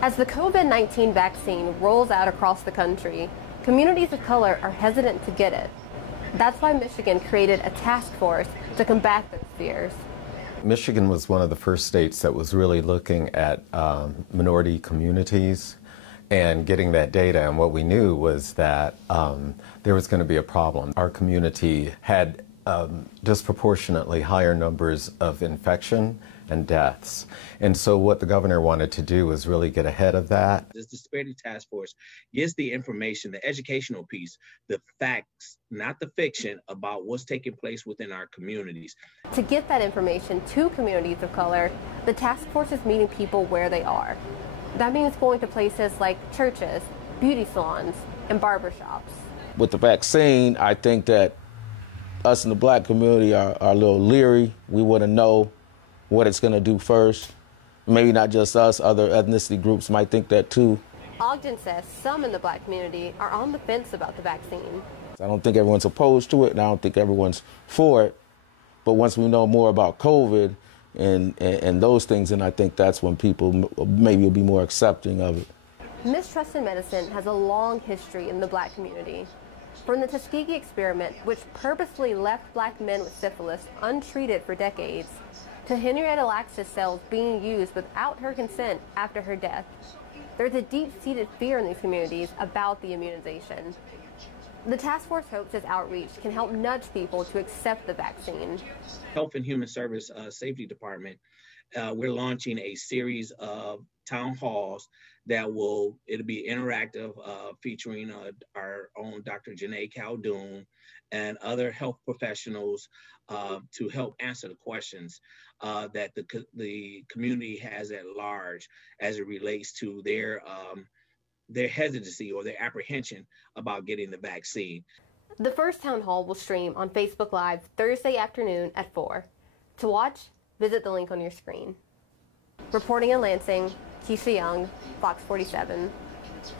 As the COVID-19 vaccine rolls out across the country, communities of color are hesitant to get it. That's why Michigan created a task force to combat those fears. Michigan was one of the first states that was really looking at minority communities and getting that data, and what we knew was that there was going to be a problem. Our community had disproportionately higher numbers of infection and deaths. And so what the governor wanted to do was really get ahead of that. This disparity task force gets the information, the educational piece, the facts, not the fiction, about what's taking place within our communities. To get that information to communities of color, the task force is meeting people where they are. That means going to places like churches, beauty salons, and barbershops. With the vaccine, I think that us in the black community are a little leery. We want to know what it's going to do first. Maybe not just us, other ethnicity groups might think that too. Ogden says some in the black community are on the fence about the vaccine. I don't think everyone's opposed to it, and I don't think everyone's for it. But once we know more about COVID and those things, then I think that's when people maybe will be more accepting of it. Mistrust in medicine has a long history in the black community. From the Tuskegee experiment, which purposely left black men with syphilis untreated for decades, to Henrietta Lax's cells being used without her consent after her death. There's a deep-seated fear in these communities about the immunization. The task force hopes this outreach can help nudge people to accept the vaccine. Health and Human Service Safety Department, we're launching a series of town halls that it'll be interactive, featuring our own Dr. Janae Caldoon and other health professionals to help answer the questions that the community has at large as it relates to their hesitancy or their apprehension about getting the vaccine. The first town hall will stream on Facebook Live Thursday afternoon at 4. To watch, visit the link on your screen. Reporting in Lansing, Keisha Young, Fox 47.